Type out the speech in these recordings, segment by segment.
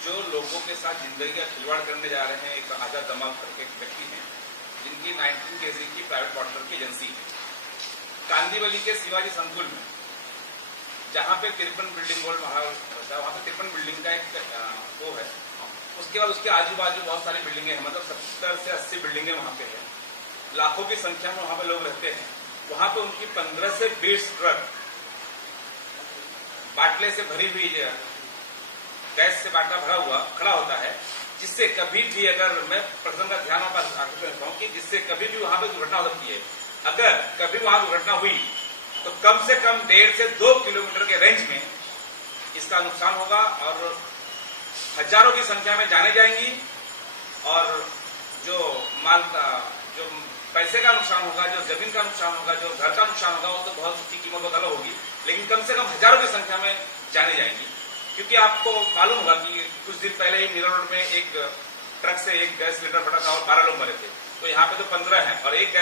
जो लोगों के साथ जिंदगी का खिलवाड़ करने जा रहे हैं, एक आजाद जमाल करके एक व्यक्ति हैं जिनकी 19 केजरी की प्राइवेट पार्टनर की एजेंसी है कांदीवली के शिवाजी संकुल में, जहां पे 53 बिल्डिंग गोल्ड वहां पे 53 बिल्डिंग का एक वो है। उसके बाद उसके आजू बाजू बहुत सारी बिल्डिंगे हैं, मतलब 70 से 80 बिल्डिंगे वहां पे है, लाखों की संख्या में वहां पे लोग रहते हैं। वहां पे उनकी 15 से 20 ट्रक बाटले से भरी हुई गैस से बाटला भरा हुआ खड़ा होता है, जिससे कभी भी, अगर मैं प्रशासन का ध्यान आकर्षित करता हूं कि जिससे कभी भी वहां पे दुर्घटना हो सकती है। अगर कभी वहां दुर्घटना हुई तो कम से कम 1.5 से 2 किलोमीटर के रेंज में इसका नुकसान होगा और हजारों की संख्या में जाने जाएंगी, और जो माल का, जो पैसे का नुकसान होगा, जो जमीन का नुकसान होगा, जो घर का नुकसान होगा, वो तो बहुत उसकी कीमत बहुत अलग होगी, लेकिन कम से कम हजारों की संख्या में जाने जाएंगी। क्योंकि आपको मालूम होगा कि कुछ दिन पहले ही मीरा रोड में एक ट्रक से एक गैस सिलेंडर फटा था और 12 लोग मरे थे। तो यहाँ पे तो 15 हैं और एक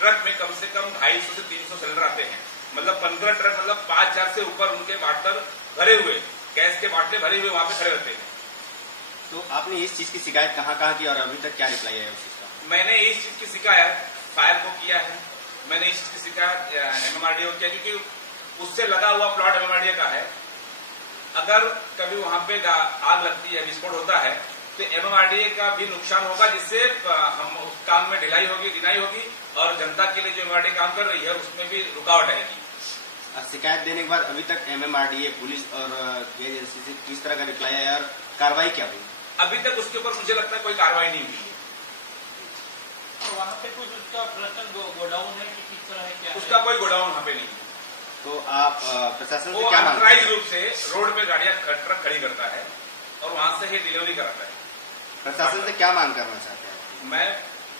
ट्रक में कम से कम 250 से 300 सिलेंडर आते हैं, मतलब 15 ट्रक, मतलब 5000 से ऊपर उनके बाटल भरे हुए, गैस के बाटले भरे हुए वहां पे खड़े रहते हैं। तो आपने इस चीज की शिकायत कहाँ की और अभी तक क्या रिप्लाई है उस चीज का? मैंने इस चीज की शिकायत फायर को किया है, मैंने इस चीज की शिकायत MMRDA को किया, क्योंकि उससे लगा हुआ प्लॉट MMRDA का है। अगर कभी वहां पे आग लगती है, विस्फोट होता है, तो MMRDA का भी नुकसान होगा, जिससे हम उस काम में ढिलाई होगी और जनता के लिए जो MMRDA काम कर रही है उसमें भी रुकावट आएगी। शिकायत देने के बाद अभी तक MMRDA, पुलिस और एजेंसी से किस तरह का रिप्लाई आया और कार्रवाई क्या हुई? अभी तक उसके ऊपर मुझे लगता है कोई कार्रवाई नहीं हुई है। तो वहाँ पे कुछ उसका प्रशासन गोडाउन है कि किस तरह है, क्या उसका कोई गोडाउन वहाँ पे नहीं है। तो आप प्रशासन से क्या मांग? अनऑथराइज्ड रूप से रोड पे गाड़ियां ट्रक खड़ी करता है और वहां से ही डिलीवरी कराता है। प्रशासन से क्या मांग करना चाहते हैं? मैं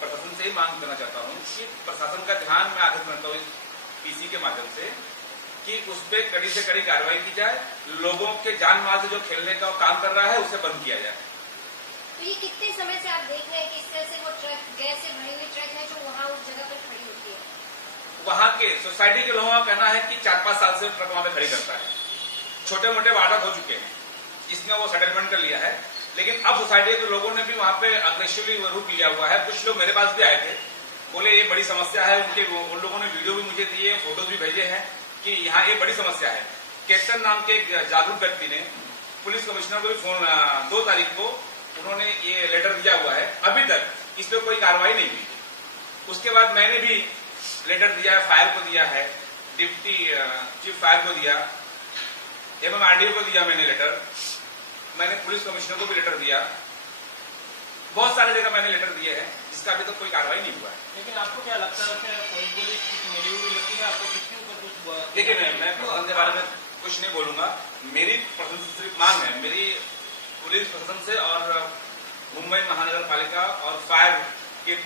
प्रशासन से ही मांग करना चाहता हूँ कि प्रशासन का ध्यान मैं आकर्षित करता हूँ पीसी के माध्यम से कि उस पर कड़ी से कड़ी कार्रवाई की जाए, लोगों के जान माल से जो खेलने का काम कर रहा है उसे बंद किया जाए। तो ये कितने समय से आप देख रहे हैं कि इस तरह से वो ट्रक, गैस से भरी हुई ट्रक है जो वहाँ उस जगह पर खड़ी होती है? वहां के सोसाइटी के लोगों का कहना है कि 4-5 साल से ट्रक वहां पे खड़ी करता है। छोटे मोटे वारदात हो चुके हैं, इसमें वो सेटलमेंट कर लिया है, लेकिन अब सोसाइटी के लोगों ने भी वहां पे अग्रेसिवली रूप लिया हुआ है। कुछ लोग मेरे पास भी आए थे, बोले ये बड़ी समस्या है, उन लोगों ने वीडियो भी मुझे दिए, फोटोज भी भेजे हैं कि यहाँ ये बड़ी समस्या है। केतन नाम के एक जागरूक व्यक्ति ने पुलिस कमिश्नर को भी फोन 2 तारीख को उन्होंने ये लेटर दिया हुआ है, अभी तक इस पर कोई कार्रवाई नहीं हुई। उसके बाद मैंने भी लेटर दिया है, फायर को दिया है, डिप्टी चीफ फायर को दिया, MMRDA को दिया मैंने लेटर, मैंने पुलिस कमिश्नर को भी लेटर दिया, बहुत सारे जगह मैंने लेटर दिए हैं, जिसका अभी तक कोई कार्रवाई नहीं हुआ है। लेकिन आपको क्या लगता है कोई पुलिस मिली हुई लगती है आपको? किसके ऊपर कुछ? देखिए, मैं प्रशासन के बारे में कुछ नहीं बोलूंगा। मेरी प्रशासन से सिर्फ मांग है, मेरी पुलिस प्रशासन से और मुंबई महानगर पालिका और फायर के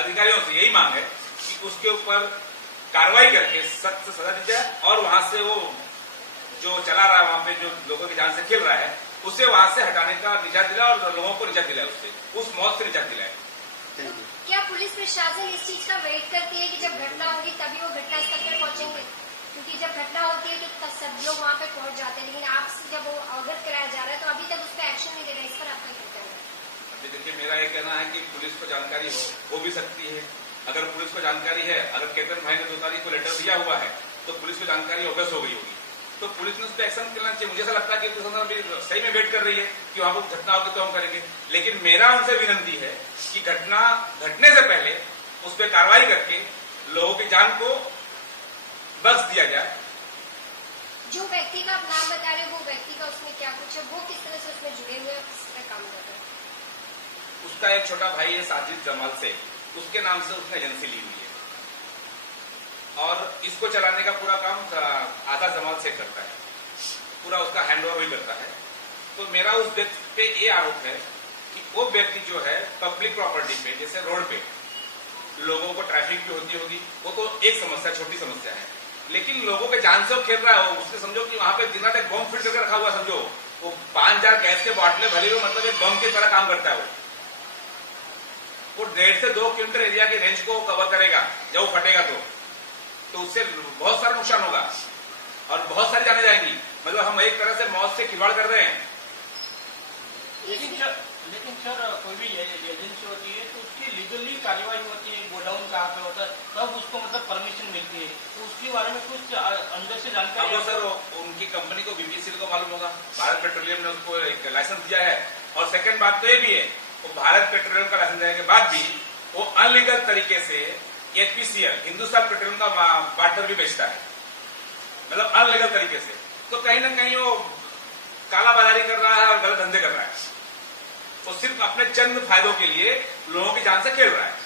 अधिकारियों से यही मांग है कि उसके ऊपर कार्रवाई करके सख्त से सजा दी जाए और वहां से वो जो चला रहा है, वहां पे जो लोगों की जान से खेल रहा है, उसे वहां से हटाने का निजात दिलाए और लोगों को निजात दिलाए, उससे उस मौत से निजात दिलाए। क्या पुलिस प्रशासन इस चीज का वेट करती है कि जब घटना होगी तभी वो घटना स्थल पर पहुंचेंगे? क्योंकि जब घटना होती है तो सब लोग वहाँ पे पहुंच जाते हैं, लेकिन आपसे जब वो अवगत कराया जा रहा है तो अभी तक उस पर एक्शन नहीं ले रहा है, इस पर आपका क्या कहना है? अभी देखिए, मेरा ये कहना है कि पुलिस को जानकारी हो भी सकती है। अगर पुलिस को जानकारी है, अगर केतन भाई ने 2 तारीख को लेटर दिया हुआ है तो पुलिस को जानकारी ऑब्वियस हो गई होगी, तो पुलिस ने उस पर एक्शन करना चाहिए। मुझे ऐसा लगता है कि प्रशासन अभी सही में वेट कर रही है कि वहां पर घटना होगी तो हम करेंगे, लेकिन मेरा उनसे विनती है कि घटना घटने से पहले उस पर कार्रवाई करके लोगों की जान को बख्श दिया जाए। जो व्यक्ति का आप नाम बता रहे हो, वो व्यक्ति का उसमें क्या कुछ है, वो किस तरह से उसमें जुड़े हुए हैं, किस तरह काम कर रहे हैं? उसका एक छोटा भाई है साजिद जमाल से, उसके नाम से उसने एजेंसी ली हुई है और इसको चलाने का पूरा काम आजाद जमाल से करता है, पूरा उसका हैंडओवर ही करता है। तो मेरा उस व्यक्ति पे ये आरोप है कि वो व्यक्ति जो है पब्लिक प्रॉपर्टी पे, जैसे रोड पे लोगों को ट्रैफिक भी होती होगी, वो तो एक समस्या, छोटी समस्या है, लेकिन लोगों के जान से वो खेल रहा है। उसने समझो कि वहां पे दिन रात एक बम फिट करके रखा हुआ, समझो वो 5000 गैस के बाटले भरे हुए, मतलब एक बम की तरह काम करता है। वो 1.5 से 2 किलोमीटर एरिया की रेंज को कवर करेगा जब वो फटेगा तो उससे बहुत सारा नुकसान होगा और बहुत सारी जाने जाएंगी। मतलब हम एक तरह से मौत से खिलवाड़ कर रहे हैं। लेकिन सर कोई भी एजेंसी होती है तो उसकी लीगली कार्यवाही होती है, गोडाउन कहाँ पे होता है, तब उसको मतलब परमिशन मिलती है, तो उसके बारे में कुछ अंदर से जानकारी? अब सर उनकी कंपनी को बीपीसीएल को मालूम होगा, भारत पेट्रोलियम ने उसको एक लाइसेंस दिया है। और सेकंड बात तो ये भी है, वो भारत पेट्रोलियम का लाइसेंस देने के बाद भी वो अनलीगल तरीके से एचपीसीएल हिंदुस्तान पेट्रोलियम का वाटर भी बेचता है, मतलब अनलीगल तरीके से। तो कहीं ना कहीं वो कालाबाजारी कर रहा है और गलत धंधे कर रहा है, वो सिर्फ अपने चंद फायदों के लिए लोगों की जान से खेल रहा है।